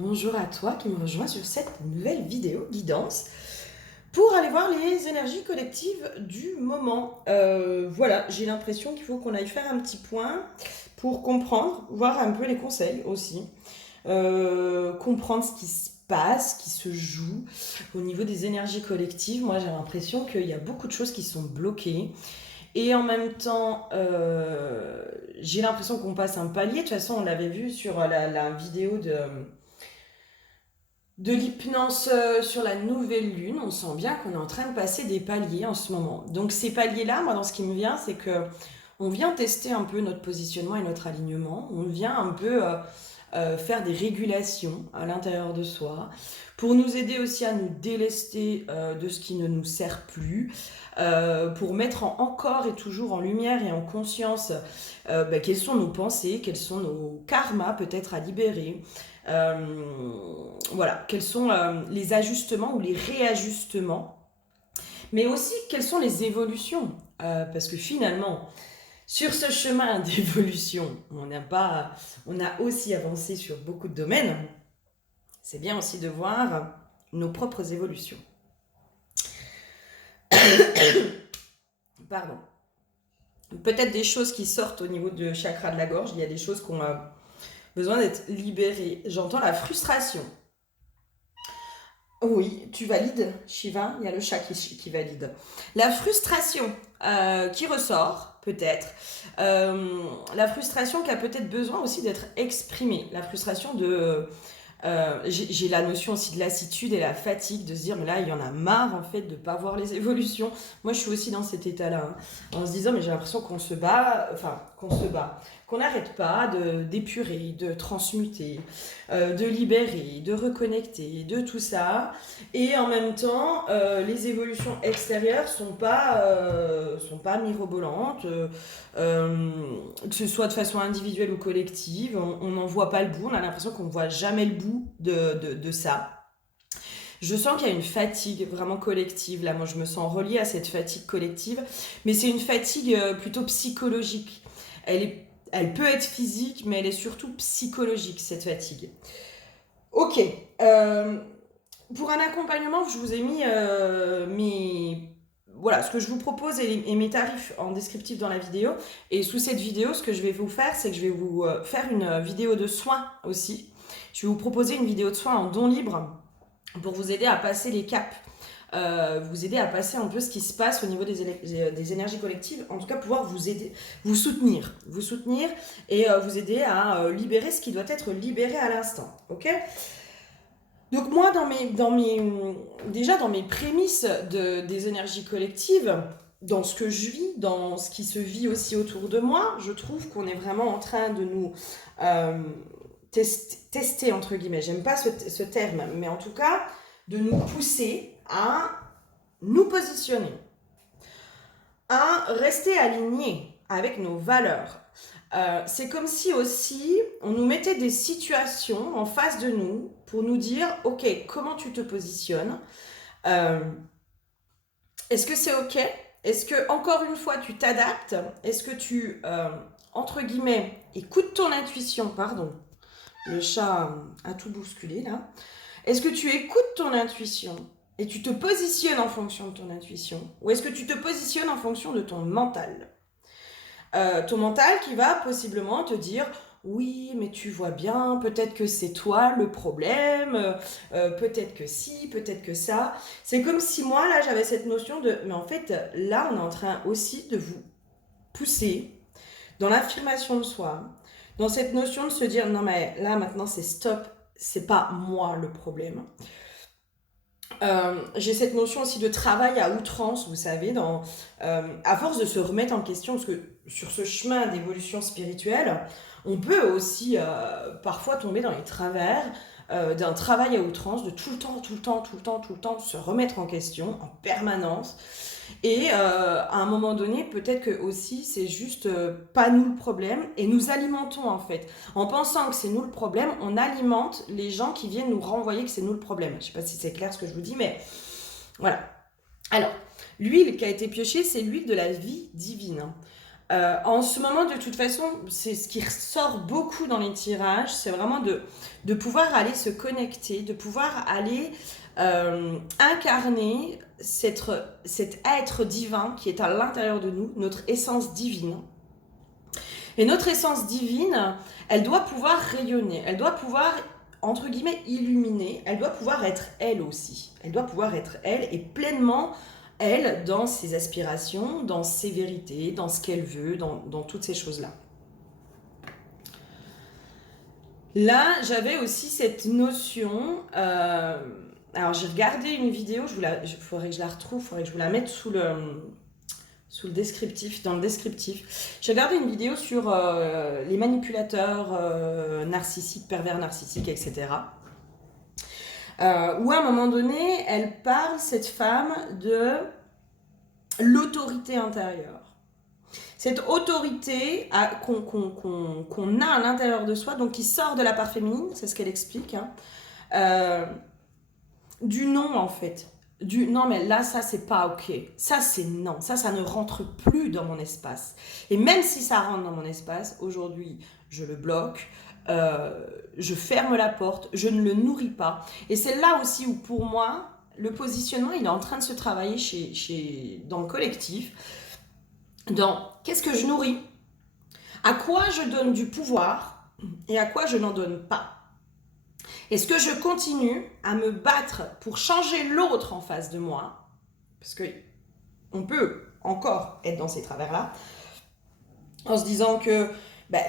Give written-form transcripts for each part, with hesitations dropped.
Bonjour à toi qui me rejoins sur cette nouvelle vidéo guidance pour aller voir les énergies collectives du moment. Voilà, j'ai l'impression qu'il faut qu'on aille faire un petit point pour comprendre, voir un peu les conseils aussi, comprendre ce qui se passe, ce qui se joue au niveau des énergies collectives. Moi, j'ai l'impression qu'il y a beaucoup de choses qui sont bloquées. Et en même temps, j'ai l'impression qu'on passe un palier. De toute façon, on l'avait vu sur la vidéo de l'hypnose sur la nouvelle lune. On sent bien qu'on est en train de passer des paliers en ce moment. Donc ces paliers-là, moi, dans ce qui me vient, c'est que on vient tester un peu notre positionnement et notre alignement. On vient un peu faire des régulations à l'intérieur de soi pour nous aider aussi à nous délester de ce qui ne nous sert plus, pour mettre encore et toujours en lumière et en conscience quelles sont nos pensées, quels sont nos karmas peut-être à libérer, voilà, quels sont les ajustements ou les réajustements, mais aussi quelles sont les évolutions, parce que finalement, sur ce chemin d'évolution, on a aussi avancé sur beaucoup de domaines. C'est bien aussi de voir nos propres évolutions. Pardon. Peut-être des choses qui sortent au niveau du chakra de la gorge. Il y a des choses qui ont besoin d'être libérées. J'entends la frustration. Oui, tu valides, Shiva. Il y a le chat qui valide. La frustration qui ressort, peut-être. La frustration qui a peut-être besoin aussi d'être exprimée. La frustration de... j'ai la notion aussi de lassitude et la fatigue, de se dire mais là il y en a marre en fait de pas voir les évolutions. Moi je suis aussi dans cet état là, en se disant mais j'ai l'impression qu'on se bat, qu'on n'arrête pas d'épurer, de transmuter, de libérer, de reconnecter, de tout ça, et en même temps les évolutions extérieures sont pas mirobolantes, que ce soit de façon individuelle ou collective, on n'en voit pas le bout, on a l'impression qu'on ne voit jamais le bout de ça. Je sens qu'il y a une fatigue vraiment collective, là moi je me sens reliée à cette fatigue collective, mais c'est une fatigue plutôt psychologique. Elle peut être physique, mais elle est surtout psychologique, cette fatigue. Ok, pour un accompagnement, je vous ai mis voilà, ce que je vous propose et mes tarifs en descriptif dans la vidéo. Et sous cette vidéo, ce que je vais vous faire, c'est que je vais vous faire une vidéo de soins aussi. Je vais vous proposer une vidéo de soins en don libre pour vous aider à passer les caps, vous aider à passer un peu ce qui se passe au niveau des énergies collectives, en tout cas pouvoir vous aider, vous soutenir et vous aider à libérer ce qui doit être libéré à l'instant, ok ? Donc moi, déjà dans mes prémices des énergies collectives, dans ce que je vis, dans ce qui se vit aussi autour de moi, je trouve qu'on est vraiment en train de nous tester, entre guillemets, j'aime pas ce terme, mais en tout cas, de nous pousser à nous positionner, à rester alignés avec nos valeurs. C'est comme si aussi on nous mettait des situations en face de nous pour nous dire ok, comment tu te positionnes, est-ce que c'est ok, est-ce que encore une fois tu t'adaptes, est-ce que tu entre guillemets écoutes ton intuition, pardon, le chat a tout bousculé là, est-ce que tu écoutes ton intuition et tu te positionnes en fonction de ton intuition, ou est-ce que tu te positionnes en fonction de ton mental? Ton mental qui va possiblement te dire oui, mais tu vois bien, peut-être que c'est toi le problème, peut-être que si, peut-être que ça. C'est comme si moi, là, j'avais cette notion de... Mais en fait, là, on est en train aussi de vous pousser dans l'affirmation de soi, dans cette notion de se dire non, mais là, maintenant, c'est stop, c'est pas moi le problème. J'ai cette notion aussi de travail à outrance, vous savez, à force de se remettre en question, parce que sur ce chemin d'évolution spirituelle, on peut aussi parfois tomber dans les travers d'un travail à outrance, de tout le temps se remettre en question en permanence. Et à un moment donné, peut-être que aussi c'est juste pas nous le problème, et nous alimentons en fait. En pensant que c'est nous le problème, on alimente les gens qui viennent nous renvoyer que c'est nous le problème. Je sais pas si c'est clair ce que je vous dis, mais voilà. Alors, l'huile qui a été piochée, c'est l'huile de la vie divine. En ce moment, de toute façon, c'est ce qui ressort beaucoup dans les tirages, c'est vraiment de pouvoir aller se connecter, de pouvoir aller incarner cet être divin qui est à l'intérieur de nous, notre essence divine. Et notre essence divine, elle doit pouvoir rayonner, elle doit pouvoir, entre guillemets, illuminer, elle doit pouvoir être elle aussi. Elle doit pouvoir être elle et pleinement elle dans ses aspirations, dans ses vérités, dans ce qu'elle veut, dans toutes ces choses-là. Là, j'avais aussi cette notion... alors, j'ai regardé une vidéo, faudrait que je la retrouve, faudrait que je vous la mette sous le descriptif, dans le descriptif. J'ai regardé une vidéo sur les manipulateurs narcissiques, pervers narcissiques, etc. Où à un moment donné, elle parle, cette femme, de l'autorité intérieure. Cette autorité qu'on a à l'intérieur de soi, donc qui sort de la part féminine, c'est ce qu'elle explique, hein, du non en fait. Du non mais là ça c'est pas ok, ça c'est non, ça ne rentre plus dans mon espace. Et même si ça rentre dans mon espace, aujourd'hui je le bloque, je ferme la porte, je ne le nourris pas. Et c'est là aussi où pour moi le positionnement il est en train de se travailler dans le collectif, dans qu'est-ce que je nourris, à quoi je donne du pouvoir et à quoi je n'en donne pas. Est-ce que je continue à me battre pour changer l'autre en face de moi? Parce qu'on peut encore être dans ces travers-là, en se disant que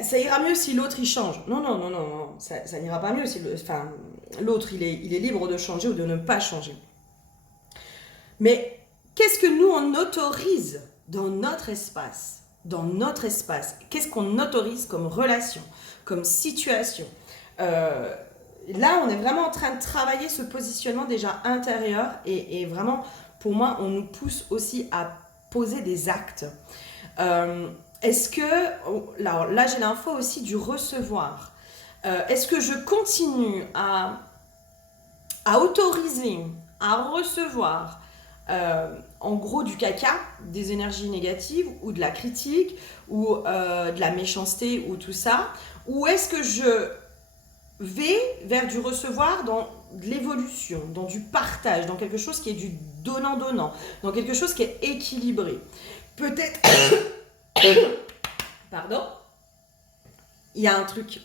ça ira mieux si l'autre il change. Non, ça n'ira pas mieux si l'autre il est libre de changer ou de ne pas changer. Mais qu'est-ce que nous on autorise dans notre espace? Qu'est-ce qu'on autorise comme relation, comme situation? Là, on est vraiment en train de travailler ce positionnement déjà intérieur et vraiment, pour moi, on nous pousse aussi à poser des actes. Est-ce que, là j'ai l'info aussi du recevoir. Est-ce que je continue à autoriser, à recevoir, en gros du caca, des énergies négatives ou de la critique ou de la méchanceté ou tout ça? Ou est-ce que je vais vers du recevoir dans de l'évolution, dans du partage, dans quelque chose qui est du donnant-donnant, dans quelque chose qui est équilibré? Peut-être... Pardon? Il y a un truc...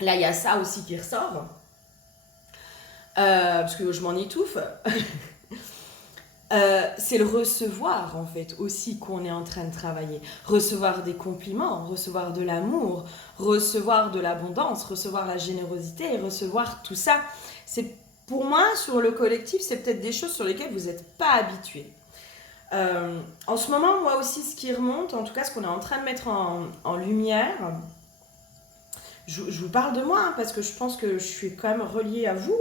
Là, il y a ça aussi qui ressort. Parce que je m'en étouffe. C'est le recevoir en fait aussi qu'on est en train de travailler. Recevoir des compliments, recevoir de l'amour, recevoir de l'abondance, recevoir la générosité, recevoir tout ça. C'est, pour moi, sur le collectif, c'est peut-être des choses sur lesquelles vous n'êtes pas habitués. En ce moment, moi aussi, ce qui remonte, en tout cas ce qu'on est en train de mettre en lumière, je vous parle de moi hein, parce que je pense que je suis quand même reliée à vous.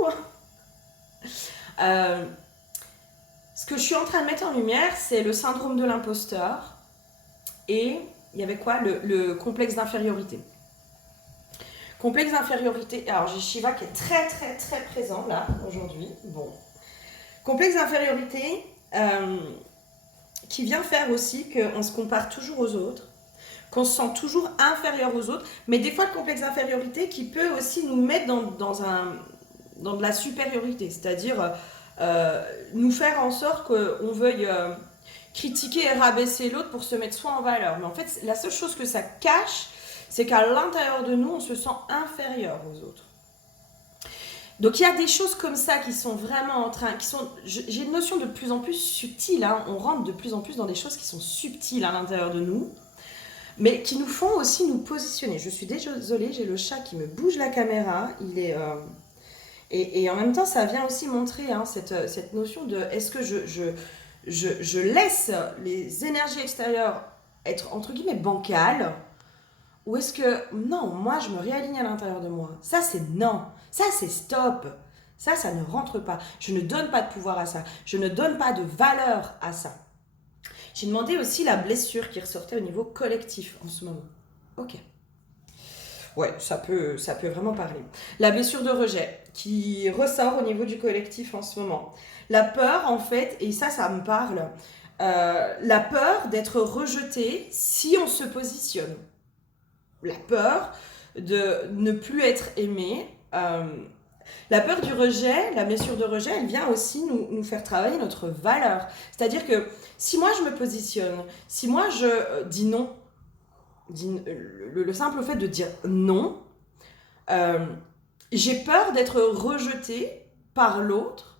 Ce que je suis en train de mettre en lumière, c'est le syndrome de l'imposteur et il y avait quoi? Le complexe d'infériorité. Complexe d'infériorité, alors j'ai Shiva qui est très très très présent là aujourd'hui. Bon. Complexe d'infériorité qui vient faire aussi qu'on se compare toujours aux autres, qu'on se sent toujours inférieur aux autres, mais des fois le complexe d'infériorité qui peut aussi nous mettre dans de la supériorité, c'est-à-dire nous faire en sorte qu'on veuille critiquer et rabaisser l'autre pour se mettre soi en valeur. Mais en fait, la seule chose que ça cache, c'est qu'à l'intérieur de nous, on se sent inférieur aux autres. Donc il y a des choses comme ça qui sont vraiment en train, j'ai une notion de plus en plus subtile, hein, on rentre de plus en plus dans des choses qui sont subtiles à l'intérieur de nous, mais qui nous font aussi nous positionner. Je suis désolée, j'ai le chat qui me bouge la caméra, il est... Et en même temps, ça vient aussi montrer hein, cette notion de est-ce que je laisse les énergies extérieures être entre guillemets bancales ou est-ce que non, moi je me réaligne à l'intérieur de moi. Ça c'est non, ça c'est stop, ça ne rentre pas. Je ne donne pas de pouvoir à ça, je ne donne pas de valeur à ça. J'ai demandé aussi la blessure qui ressortait au niveau collectif en ce moment. Ok. Ouais, ça peut vraiment parler. La blessure de rejet qui ressort au niveau du collectif en ce moment. La peur, en fait, et ça me parle, la peur d'être rejeté si on se positionne. La peur de ne plus être aimé. La peur du rejet, la blessure de rejet, elle vient aussi nous faire travailler notre valeur. C'est-à-dire que si moi je me positionne, si moi je dis non, le simple fait de dire non, j'ai peur d'être rejetée par l'autre.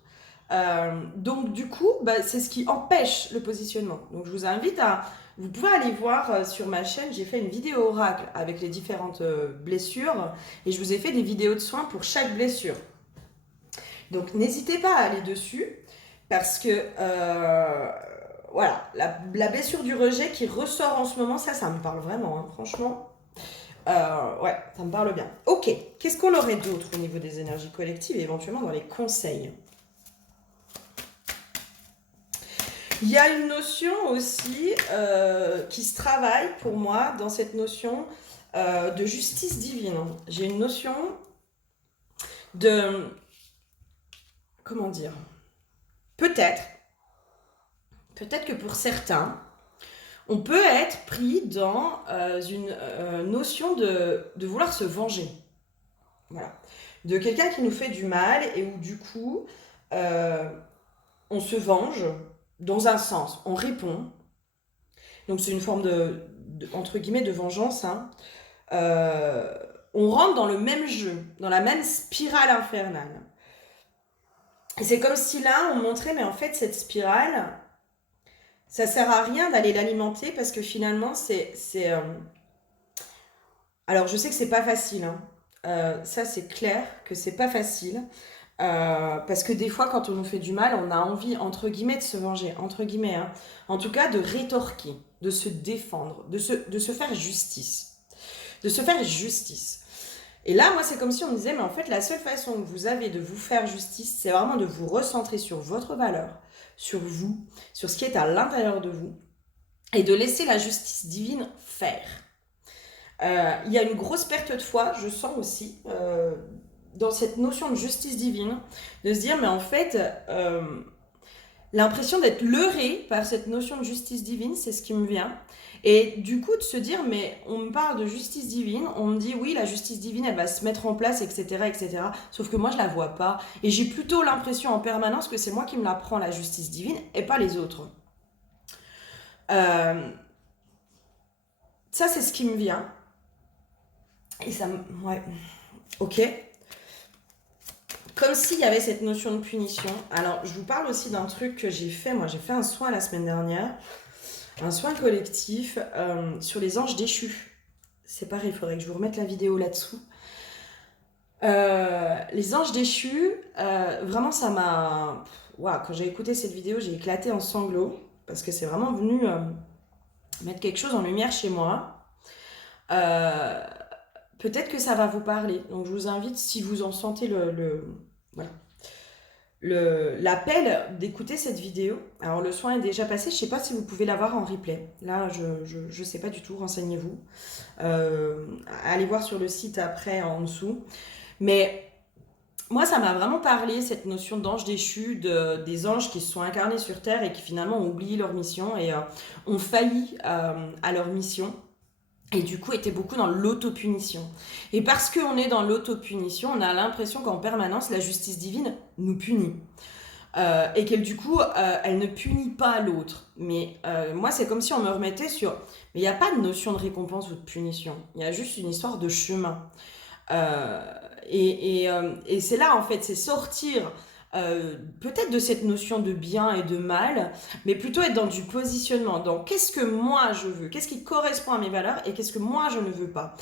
Donc du coup, c'est ce qui empêche le positionnement. Donc je vous invite à... Vous pouvez aller voir sur ma chaîne, j'ai fait une vidéo oracle avec les différentes blessures et je vous ai fait des vidéos de soins pour chaque blessure. Donc n'hésitez pas à aller dessus parce que voilà, la blessure du rejet qui ressort en ce moment, ça me parle vraiment, hein, franchement. Ouais, ça me parle bien. Ok, qu'est-ce qu'on aurait d'autre au niveau des énergies collectives et éventuellement dans les conseils? Il y a une notion aussi qui se travaille pour moi dans cette notion de justice divine. J'ai une notion de... Comment dire? Peut-être que pour certains, on peut être pris dans une notion de vouloir se venger. Voilà. De quelqu'un qui nous fait du mal et où du coup, on se venge dans un sens. On répond. Donc c'est une forme entre guillemets, de vengeance. Hein. On rentre dans le même jeu, dans la même spirale infernale. Et c'est comme si là, on montrait, mais en fait, cette spirale, ça sert à rien d'aller l'alimenter parce que finalement, alors, je sais que c'est pas facile. Hein. Ça, c'est clair que c'est pas facile. Parce que des fois, quand on nous fait du mal, on a envie, entre guillemets, de se venger. Entre guillemets, hein. En tout cas, de rétorquer, de se défendre, de se faire justice. De se faire justice. Et là, moi, c'est comme si on me disait, mais en fait, la seule façon que vous avez de vous faire justice, c'est vraiment de vous recentrer sur votre valeur, sur vous, sur ce qui est à l'intérieur de vous, et de laisser la justice divine faire. Il y a une grosse perte de foi, je sens aussi, dans cette notion de justice divine, de se dire, mais en fait, l'impression d'être leurré par cette notion de justice divine, c'est ce qui me vient. Et du coup, de se dire, mais on me parle de justice divine, on me dit, oui, la justice divine, elle va se mettre en place, etc., etc. Sauf que moi, je la vois pas. Et j'ai plutôt l'impression en permanence que c'est moi qui me la prends, la justice divine, et pas les autres. Ça, c'est ce qui me vient. Et ça me... Ouais. Ok. Comme s'il y avait cette notion de punition. Alors, je vous parle aussi d'un truc que j'ai fait. Moi, j'ai fait un soin la semaine dernière. Un soin collectif sur les anges déchus. C'est pareil, il faudrait que je vous remette la vidéo là-dessous. Les anges déchus, vraiment ça m'a... Wow, quand j'ai écouté cette vidéo, j'ai éclaté en sanglots. Parce que c'est vraiment venu mettre quelque chose en lumière chez moi. Peut-être que ça va vous parler. Donc je vous invite, si vous en sentez voilà, l'appel d'écouter cette vidéo. Alors le soin est déjà passé, je sais pas si vous pouvez l'avoir en replay. Là, je sais pas du tout, renseignez-vous. Allez voir sur le site après, en dessous. Mais moi, ça m'a vraiment parlé, cette notion d'ange déchu, des anges qui se sont incarnés sur Terre et qui finalement ont oublié leur mission et ont failli à leur mission. Et du coup, était beaucoup dans l'autopunition. Et parce qu'on est dans l'autopunition, on a l'impression qu'en permanence, la justice divine nous punit. Et qu'elle, du coup, elle ne punit pas l'autre. Mais moi, c'est comme si on me remettait sur... Mais il n'y a pas de notion de récompense ou de punition. Il y a juste une histoire de chemin. Et c'est là, en fait, c'est sortir... peut-être de cette notion de bien et de mal, mais plutôt être dans du positionnement, dans qu'est-ce que moi je veux, qu'est-ce qui correspond à mes valeurs et qu'est-ce que moi je ne veux pas.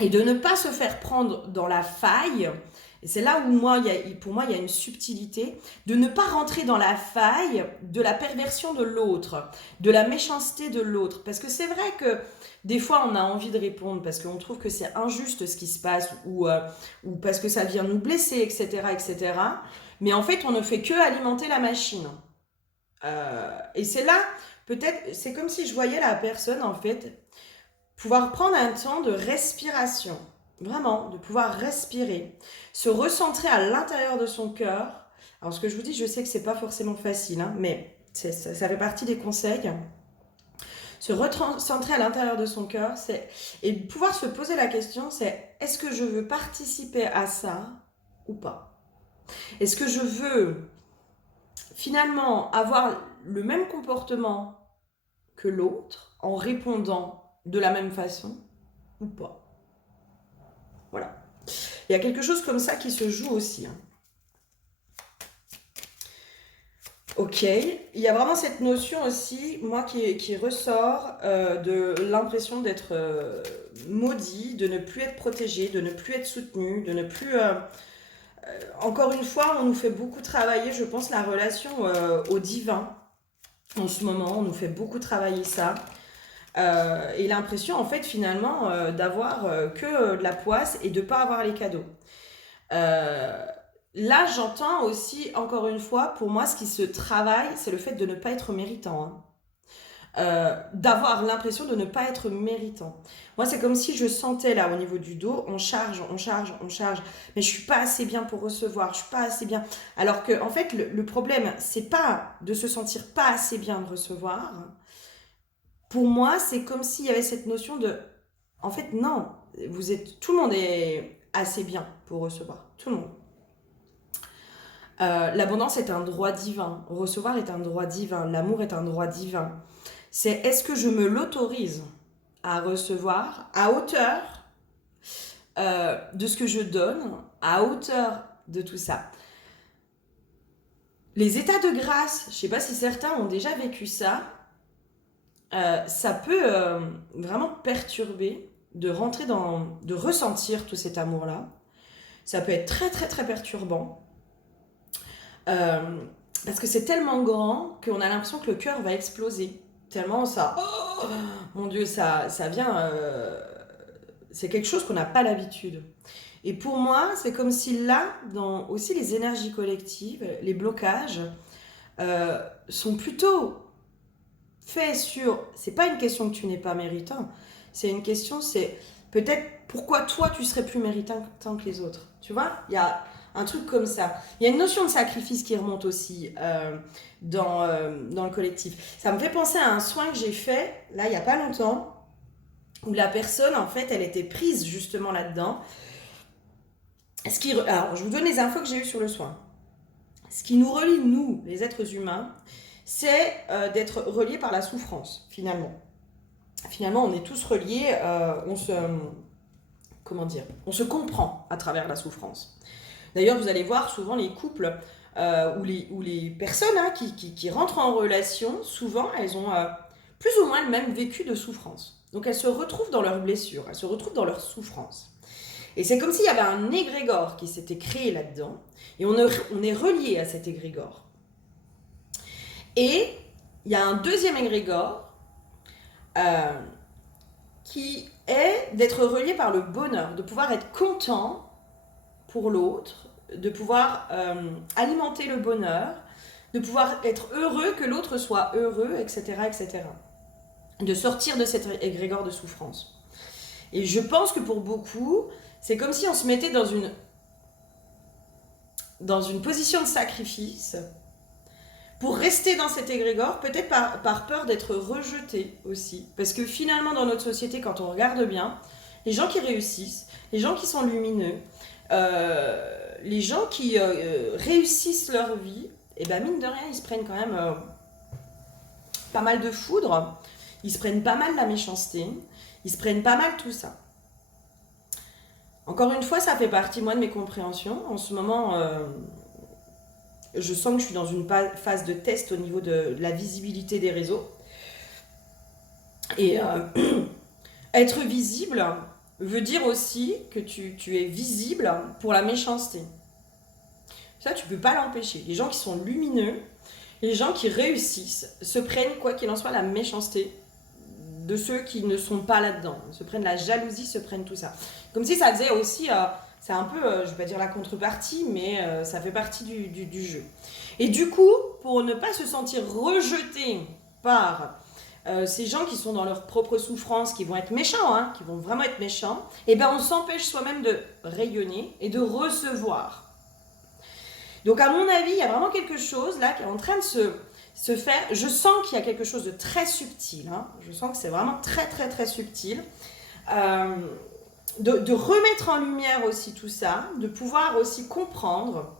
Et de ne pas se faire prendre dans la faille, et c'est là où pour moi il y a une subtilité, de ne pas rentrer dans la faille de la perversion de l'autre, de la méchanceté de l'autre, parce que c'est vrai que des fois on a envie de répondre parce qu'on trouve que c'est injuste ce qui se passe ou parce que ça vient nous blesser, etc., etc. Mais en fait on ne fait que alimenter la machine. Et c'est là, peut-être, c'est comme si je voyais la personne en fait pouvoir prendre un temps de respiration, vraiment, de pouvoir respirer, se recentrer à l'intérieur de son cœur. Alors ce que je vous dis, je sais que c'est pas forcément facile, hein, mais Ça fait partie des conseils. Se recentrer à l'intérieur de son cœur, et pouvoir se poser la question, c'est est-ce que je veux participer à ça ou pas? Est-ce que je veux finalement avoir le même comportement que l'autre en répondant de la même façon ou pas? Voilà. Il y a quelque chose comme ça qui se joue aussi. Ok, il y a vraiment cette notion aussi, moi, qui ressort de l'impression d'être maudit, de ne plus être protégé, de ne plus être soutenu, de ne plus... encore une fois, on nous fait beaucoup travailler, je pense, la relation au divin. En ce moment, on nous fait beaucoup travailler ça. Et l'impression, en fait, finalement, d'avoir que de la poisse et de ne pas avoir les cadeaux. Là, j'entends aussi, encore une fois, pour moi, ce qui se travaille, c'est le fait de ne pas être méritant. D'avoir l'impression de ne pas être méritant. Moi, c'est comme si je sentais là, au niveau du dos, on charge, mais je suis pas assez bien pour recevoir, je suis pas assez bien. Alors que, en fait, le problème, c'est pas de se sentir pas assez bien de recevoir. Pour moi, c'est comme s'il y avait cette notion de... En fait, non, tout le monde est assez bien pour recevoir, tout le monde. L'abondance est un droit divin, recevoir est un droit divin, l'amour est un droit divin. C'est est-ce que je me l'autorise à recevoir à hauteur de ce que je donne, à hauteur de tout ça. Les états de grâce, je ne sais pas si certains ont déjà vécu ça, ça peut vraiment perturber de ressentir tout cet amour-là. Ça peut être très très très perturbant. Parce que c'est tellement grand qu'on a l'impression que le cœur va exploser. Tellement ça... Oh, mon Dieu, ça vient... c'est quelque chose qu'on n'a pas l'habitude. Et pour moi, c'est comme si là, dans aussi les énergies collectives, les blocages sont plutôt faits sur... C'est pas une question que tu n'es pas méritant. C'est une question, c'est peut-être pourquoi toi, tu serais plus méritant que les autres. Tu vois, il y a... un truc comme ça. Il y a une notion de sacrifice qui remonte aussi dans le collectif. Ça me fait penser à un soin que j'ai fait, là, il n'y a pas longtemps, où la personne, en fait, elle était prise justement là-dedans. Alors, je vous donne les infos que j'ai eues sur le soin. Ce qui nous relie, nous, les êtres humains, c'est d'être reliés par la souffrance, finalement. Finalement, on est tous reliés, on se comprend à travers la souffrance. D'ailleurs, vous allez voir souvent les couples ou les personnes qui rentrent en relation, souvent, elles ont plus ou moins le même vécu de souffrance. Donc, elles se retrouvent dans leurs blessures, elles se retrouvent dans leurs souffrances. Et c'est comme s'il y avait un égrégore qui s'était créé là-dedans, et on est relié à cet égrégore. Et il y a un deuxième égrégore qui est d'être relié par le bonheur, de pouvoir être content pour l'autre, de pouvoir alimenter le bonheur, de pouvoir être heureux, que l'autre soit heureux, etc., etc. De sortir de cet égrégore de souffrance. Et je pense que pour beaucoup, c'est comme si on se mettait dans une position de sacrifice pour rester dans cet égrégore, peut-être par peur d'être rejeté aussi. Parce que finalement, dans notre société, quand on regarde bien, les gens qui réussissent, les gens qui sont lumineux, les gens qui réussissent leur vie, et ben mine de rien, ils se prennent quand même pas mal de foudre, ils se prennent pas mal la méchanceté, ils se prennent pas mal tout ça. Encore une fois, ça fait partie, moi, de mes compréhensions. En ce moment, je sens que je suis dans une phase de test au niveau de la visibilité des réseaux. Et être visible veut dire aussi que tu es visible pour la méchanceté. Ça, tu peux pas l'empêcher. Les gens qui sont lumineux, les gens qui réussissent, se prennent, quoi qu'il en soit, la méchanceté de ceux qui ne sont pas là-dedans. Se prennent la jalousie, se prennent tout ça. Comme si ça faisait aussi, c'est un peu, je vais pas dire la contrepartie, mais ça fait partie du jeu. Et du coup, pour ne pas se sentir rejeté par ces gens qui sont dans leur propre souffrance, qui vont être méchants, qui vont vraiment être méchants, et ben on s'empêche soi-même de rayonner et de recevoir. Donc à mon avis, il y a vraiment quelque chose là qui est en train de se faire... Je sens qu'il y a quelque chose de très subtil, hein. Je sens que c'est vraiment très, très, très subtil. Euh, de remettre en lumière aussi tout ça, de pouvoir aussi comprendre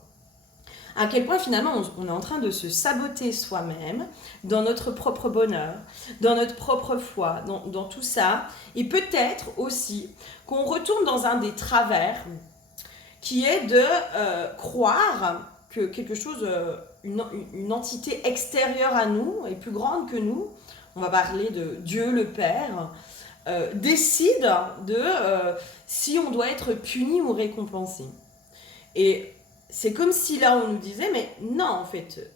à quel point finalement on est en train de se saboter soi-même dans notre propre bonheur, dans notre propre foi, dans tout ça. Et peut-être aussi qu'on retourne dans un des travers qui est de croire que quelque chose, une entité extérieure à nous est plus grande que nous. On va parler de Dieu le Père, décide de si on doit être puni ou récompensé. Et c'est comme si là on nous disait, mais non, en fait,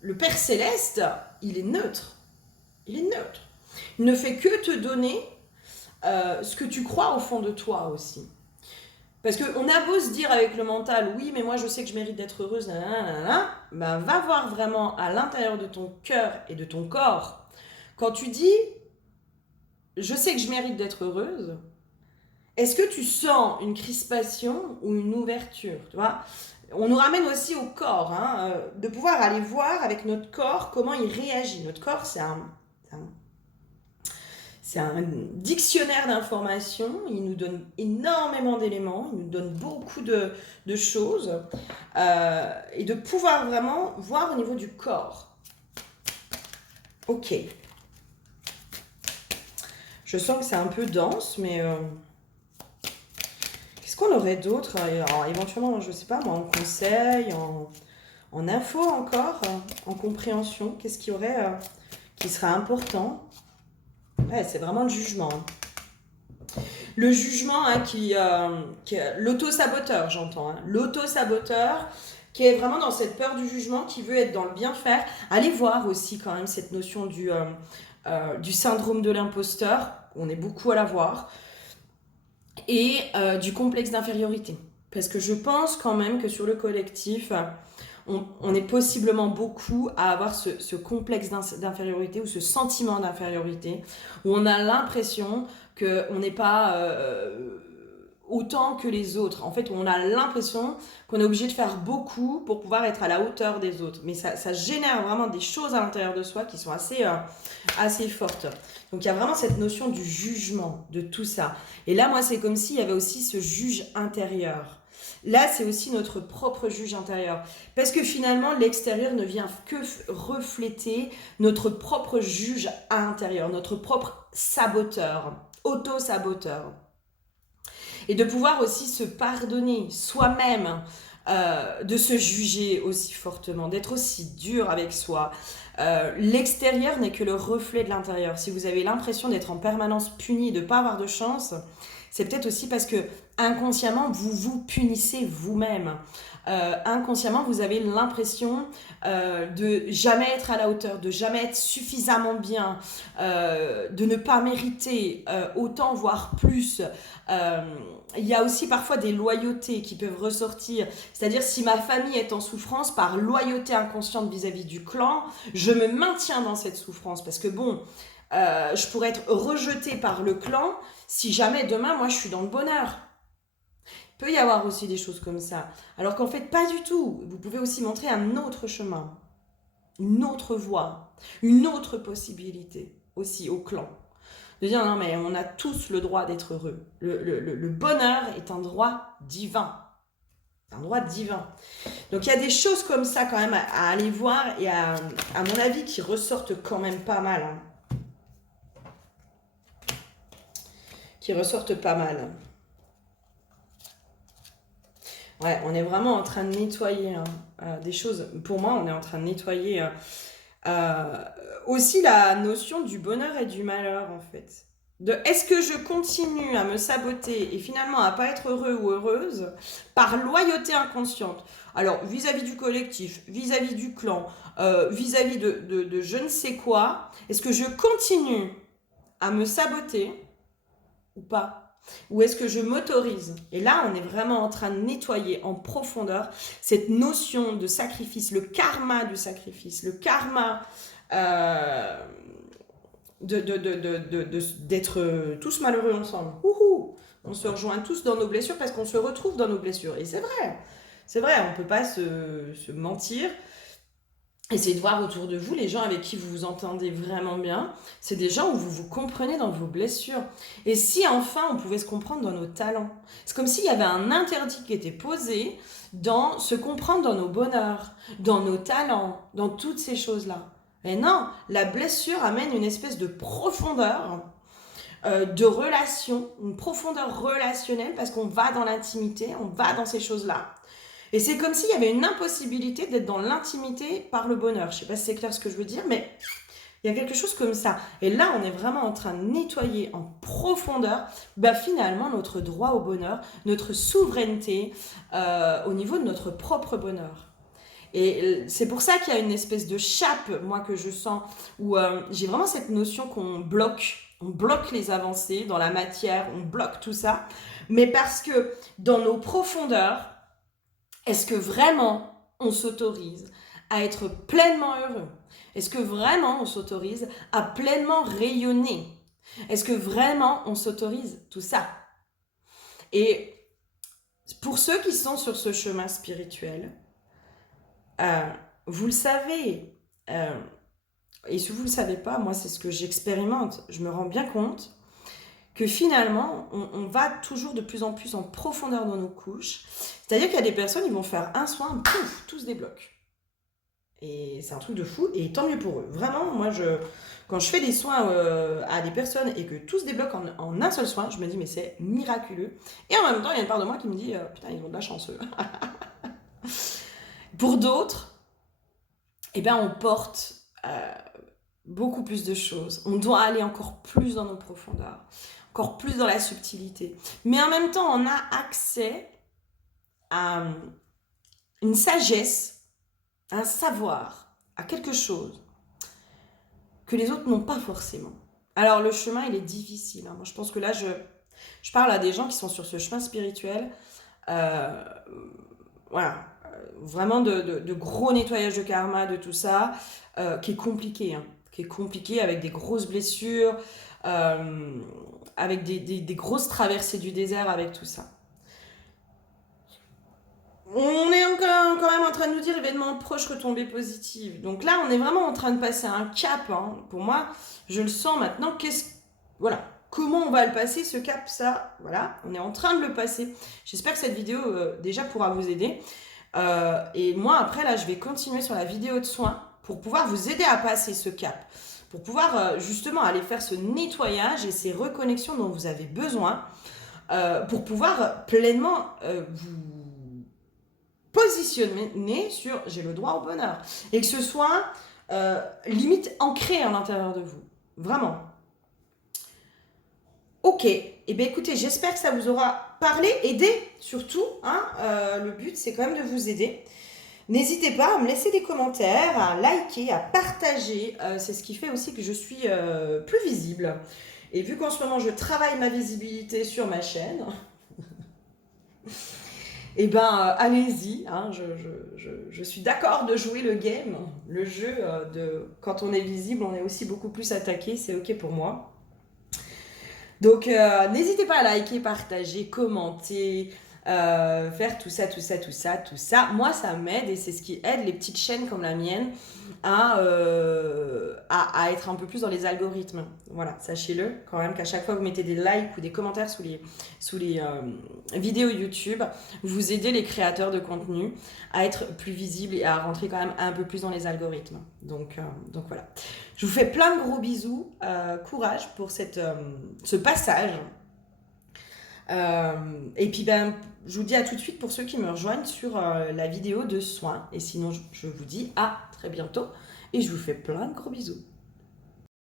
le Père Céleste, il est neutre. Il est neutre. Il ne fait que te donner ce que tu crois au fond de toi aussi. Parce qu'on a beau se dire avec le mental, oui, mais moi je sais que je mérite d'être heureuse, ben, va voir vraiment à l'intérieur de ton cœur et de ton corps. Quand tu dis, je sais que je mérite d'être heureuse, est-ce que tu sens une crispation ou une ouverture, tu vois? On nous ramène aussi au corps, hein, de pouvoir aller voir avec notre corps comment il réagit. Notre corps, c'est un dictionnaire d'informations, il nous donne énormément d'éléments, il nous donne beaucoup de choses, et de pouvoir vraiment voir au niveau du corps. Ok. Je sens que c'est un peu dense, mais qu'est-ce qu'on aurait d'autre? Alors, éventuellement, je sais pas, moi, en conseil, en info encore, en compréhension, qu'est-ce qu'il y aurait qui serait important? Ouais, c'est vraiment le jugement. Le jugement hein, qui l'auto-saboteur, j'entends. Hein. L'auto-saboteur qui est vraiment dans cette peur du jugement, qui veut être dans le bien-faire. Allez voir aussi quand même cette notion du syndrome de l'imposteur. On est beaucoup à la voir. Et du complexe d'infériorité. Parce que je pense quand même que sur le collectif, on est possiblement beaucoup à avoir ce complexe d'infériorité ou ce sentiment d'infériorité où on a l'impression qu'on n'est pas autant que les autres. En fait, on a l'impression qu'on est obligé de faire beaucoup pour pouvoir être à la hauteur des autres. Mais ça génère vraiment des choses à l'intérieur de soi qui sont assez fortes. Donc il y a vraiment cette notion du jugement, de tout ça. Et là, moi, c'est comme s'il y avait aussi ce juge intérieur. Là, c'est aussi notre propre juge intérieur. Parce que finalement, l'extérieur ne vient que refléter notre propre juge intérieur, notre propre saboteur, auto-saboteur. Et de pouvoir aussi se pardonner soi-même, de se juger aussi fortement, d'être aussi dur avec soi. L'extérieur n'est que le reflet de l'intérieur. Si vous avez l'impression d'être en permanence puni, de ne pas avoir de chance, c'est peut-être aussi parce que inconsciemment, vous vous punissez vous-même. Inconsciemment, vous avez l'impression de jamais être à la hauteur, de jamais être suffisamment bien, de ne pas mériter autant, voire plus. Il y a aussi parfois des loyautés qui peuvent ressortir. C'est-à-dire, si ma famille est en souffrance, par loyauté inconsciente vis-à-vis du clan, je me maintiens dans cette souffrance. Parce que bon, je pourrais être rejetée par le clan si jamais demain, moi, je suis dans le bonheur. Il peut y avoir aussi des choses comme ça. Alors qu'en fait, pas du tout. Vous pouvez aussi montrer un autre chemin, une autre voie, une autre possibilité aussi au clan. De dire non mais on a tous le droit d'être heureux. Le bonheur est un droit divin. C'est un droit divin. Donc il y a des choses comme ça quand même à aller voir et à mon avis qui ressortent quand même pas mal. Hein. Qui ressortent pas mal. Ouais, on est vraiment en train de nettoyer des choses. Pour moi, on est en train de nettoyer aussi la notion du bonheur et du malheur, en fait. Est-ce que je continue à me saboter et finalement à pas être heureux ou heureuse par loyauté inconsciente? Alors, vis-à-vis du collectif, vis-à-vis du clan, vis-à-vis de je ne sais quoi, est-ce que je continue à me saboter ou pas? Ou est-ce que je m'autorise? Et là, on est vraiment en train de nettoyer en profondeur cette notion de sacrifice, le karma du sacrifice, le karma d'être tous malheureux ensemble. Ouhou, on se rejoint tous dans nos blessures parce qu'on se retrouve dans nos blessures. Et c'est vrai, on ne peut pas se mentir. Essayez de voir autour de vous les gens avec qui vous vous entendez vraiment bien. C'est des gens où vous vous comprenez dans vos blessures. Et si enfin on pouvait se comprendre dans nos talents. C'est comme s'il y avait un interdit qui était posé dans se comprendre dans nos bonheurs, dans nos talents, dans toutes ces choses-là. Mais non, la blessure amène une espèce de profondeur de relation, une profondeur relationnelle parce qu'on va dans l'intimité, on va dans ces choses-là. Et c'est comme s'il y avait une impossibilité d'être dans l'intimité par le bonheur. Je sais pas si c'est clair ce que je veux dire, mais il y a quelque chose comme ça. Et là, on est vraiment en train de nettoyer en profondeur, finalement, notre droit au bonheur, notre souveraineté au niveau de notre propre bonheur. Et c'est pour ça qu'il y a une espèce de chape, moi, que je sens, où j'ai vraiment cette notion qu'on bloque. On bloque les avancées dans la matière, on bloque tout ça. Mais parce que dans nos profondeurs, est-ce que vraiment on s'autorise à être pleinement heureux? Est-ce que vraiment on s'autorise à pleinement rayonner? Est-ce que vraiment on s'autorise tout ça? Et pour ceux qui sont sur ce chemin spirituel, vous le savez, et si vous ne le savez pas, moi c'est ce que j'expérimente, je me rends bien compte que finalement, on va toujours de plus en plus en profondeur dans nos couches. C'est-à-dire qu'il y a des personnes, ils vont faire un soin, pouf, tout se débloque. Et c'est un truc de fou, et tant mieux pour eux. Vraiment, moi, quand je fais des soins à des personnes et que tout se débloque en un seul soin, je me dis, mais c'est miraculeux. Et en même temps, il y a une part de moi qui me dit, putain, ils ont de la chance, eux. Pour d'autres, on porte beaucoup plus de choses. On doit aller encore plus dans nos profondeurs, encore plus dans la subtilité. Mais en même temps, on a accès à une sagesse, à un savoir, à quelque chose que les autres n'ont pas forcément. Alors le chemin, il est difficile. Moi, je pense que là, je parle à des gens qui sont sur ce chemin spirituel. Voilà. Vraiment de gros nettoyage de karma, de tout ça, qui est compliqué. Qui est compliqué avec des grosses blessures, avec des grosses traversées du désert, avec tout ça. On est encore quand même en train de nous dire événement proche, retombée positive. Donc là, on est vraiment en train de passer un cap. Pour moi, je le sens maintenant. Voilà. Comment on va le passer, ce cap, ça, voilà. On est en train de le passer. J'espère que cette vidéo, déjà, pourra vous aider. Et moi, après, là, je vais continuer sur la vidéo de soins pour pouvoir vous aider à passer ce cap. Pour pouvoir, justement, aller faire ce nettoyage et ces reconnexions dont vous avez besoin pour pouvoir pleinement vous positionner sur j'ai le droit au bonheur et que ce soit limite ancré à l'intérieur de vous, vraiment. Ok, écoutez, j'espère que ça vous aura parlé, aidé surtout, le but c'est quand même de vous aider. N'hésitez pas à me laisser des commentaires, à liker, à partager, c'est ce qui fait aussi que je suis plus visible. Et vu qu'en ce moment je travaille ma visibilité sur ma chaîne, allez-y, je suis d'accord de jouer le game, le jeu de quand on est visible, on est aussi beaucoup plus attaqué, c'est ok pour moi. Donc n'hésitez pas à liker, partager, commenter, faire tout ça. Moi ça m'aide et c'est ce qui aide les petites chaînes comme la mienne à être un peu plus dans les algorithmes. Voilà, sachez-le quand même qu'à chaque fois que vous mettez des likes ou des commentaires sous les vidéos YouTube, vous aidez les créateurs de contenu à être plus visibles et à rentrer quand même un peu plus dans les algorithmes. Donc voilà. Je vous fais plein de gros bisous, courage pour ce passage. Et puis je vous dis à tout de suite pour ceux qui me rejoignent sur la vidéo de soins. Et sinon, je vous dis à très bientôt et je vous fais plein de gros bisous.